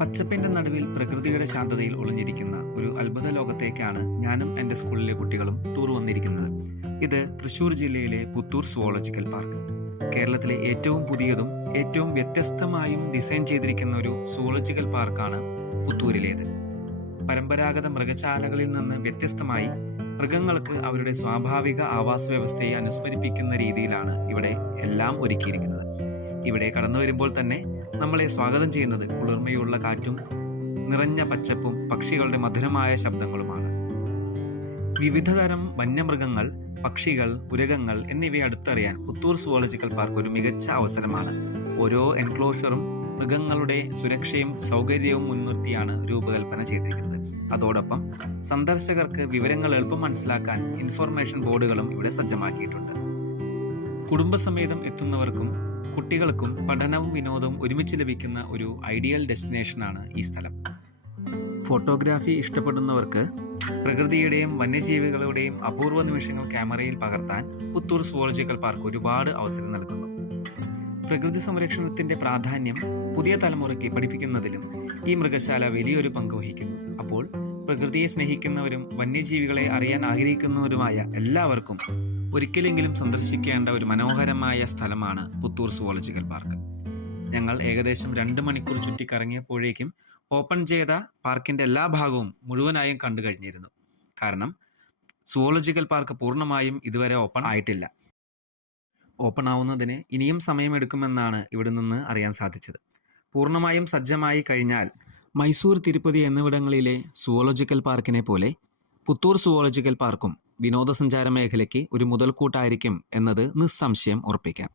പച്ചപ്പിന്റെ നടുവിൽ പ്രകൃതിയുടെ ശാന്തതയിൽ ഒളിഞ്ഞിരിക്കുന്ന ഒരു അത്ഭുത ലോകത്തേക്കാണ് ഞാനും എൻ്റെ സ്കൂളിലെ കുട്ടികളും ടൂർ വന്നിരിക്കുന്നത്. ഇത് തൃശ്ശൂർ ജില്ലയിലെ പുത്തൂർ സുവോളജിക്കൽ പാർക്ക്. കേരളത്തിലെ ഏറ്റവും പുതിയതും ഏറ്റവും വ്യത്യസ്തമായും ഡിസൈൻ ചെയ്തിരിക്കുന്ന ഒരു സുവോളജിക്കൽ പാർക്കാണ് പുത്തൂരിലേത്. പരമ്പരാഗത മൃഗശാലകളിൽ നിന്ന് വ്യത്യസ്തമായി മൃഗങ്ങൾക്ക് അവരുടെ സ്വാഭാവിക ആവാസ വ്യവസ്ഥയെ അനുസ്മരിപ്പിക്കുന്ന രീതിയിലാണ് ഇവിടെ എല്ലാം ഒരുക്കിയിരിക്കുന്നത്. ഇവിടെ കടന്നു വരുമ്പോൾ തന്നെ നമ്മളെ സ്വാഗതം ചെയ്യുന്നത് കുളിർമയുള്ള കാറ്റും നിറഞ്ഞ പച്ചപ്പും പക്ഷികളുടെ മധുരമായ ശബ്ദങ്ങളുമാണ്. വിവിധതരം വന്യമൃഗങ്ങൾ, പക്ഷികൾ, ഉരകങ്ങൾ എന്നിവയെ അടുത്തറിയാൻ പുത്തൂർ സുവോളജിക്കൽ പാർക്ക് ഒരു മികച്ച അവസരമാണ്. ഓരോ എൻക്ലോഷറും മൃഗങ്ങളുടെ സുരക്ഷയും സൗകര്യവും മുൻനിർത്തിയാണ് രൂപകൽപ്പന ചെയ്തിരിക്കുന്നത്. അതോടൊപ്പം സന്ദർശകർക്ക് വിവരങ്ങൾ എളുപ്പം മനസ്സിലാക്കാൻ ഇൻഫർമേഷൻ ബോർഡുകളും ഇവിടെ സജ്ജമാക്കിയിട്ടുണ്ട്. കുടുംബസമേതം എത്തുന്നവർക്കും കുട്ടികൾക്കും പഠനവും വിനോദവും ഒരുമിച്ച് ലഭിക്കുന്ന ഒരു ഐഡിയൽ ഡെസ്റ്റിനേഷനാണ് ഈ സ്ഥലം. ഫോട്ടോഗ്രാഫി ഇഷ്ടപ്പെടുന്നവർക്ക് പ്രകൃതിയുടെയും വന്യജീവികളുടെയും അപൂർവ നിമിഷങ്ങൾ ക്യാമറയിൽ പകർത്താൻ പുത്തൂർ സുവോളജിക്കൽ പാർക്ക് ഒരുപാട് അവസരം നൽകുന്നു. പ്രകൃതി സംരക്ഷണത്തിന്റെ പ്രാധാന്യം പുതിയ തലമുറയ്ക്ക് പഠിപ്പിക്കുന്നതിലും ഈ മൃഗശാല വലിയൊരു പങ്ക് വഹിക്കുന്നു. അപ്പോൾ പ്രകൃതിയെ സ്നേഹിക്കുന്നവരും വന്യജീവികളെ അറിയാൻ ആഗ്രഹിക്കുന്നവരുമായ എല്ലാവർക്കും ഒരിക്കലെങ്കിലും സന്ദർശിക്കേണ്ട ഒരു മനോഹരമായ സ്ഥലമാണ് പുത്തൂർ സുവോളജിക്കൽ പാർക്ക്. ഞങ്ങൾ ഏകദേശം 2 മണിക്കൂർ ചുറ്റിക്കറങ്ങിയപ്പോഴേക്കും ഓപ്പൺ ചെയ്ത പാർക്കിന്റെ എല്ലാ ഭാഗവും മുഴുവനായും കണ്ടു കഴിഞ്ഞിരുന്നു. കാരണം സുവോളജിക്കൽ പാർക്ക് പൂർണ്ണമായും ഇതുവരെ ഓപ്പൺ ആയിട്ടില്ല. ഓപ്പൺ ആവുന്നതിന് ഇനിയും സമയമെടുക്കുമെന്നാണ് ഇവിടെ നിന്ന് അറിയാൻ സാധിച്ചത്. പൂർണ്ണമായും സജ്ജമായി കഴിഞ്ഞാൽ മൈസൂർ, തിരുപ്പതി എന്നിവിടങ്ങളിലെ സുവോളജിക്കൽ പാർക്കിനെ പോലെ പുത്തൂർ സുവോളജിക്കൽ പാർക്കും വിനോദസഞ്ചാര മേഖലയ്ക്ക് ഒരു മുതൽക്കൂട്ടായിരിക്കും എന്നത് നിസ്സംശയം ഉറപ്പിക്കാം.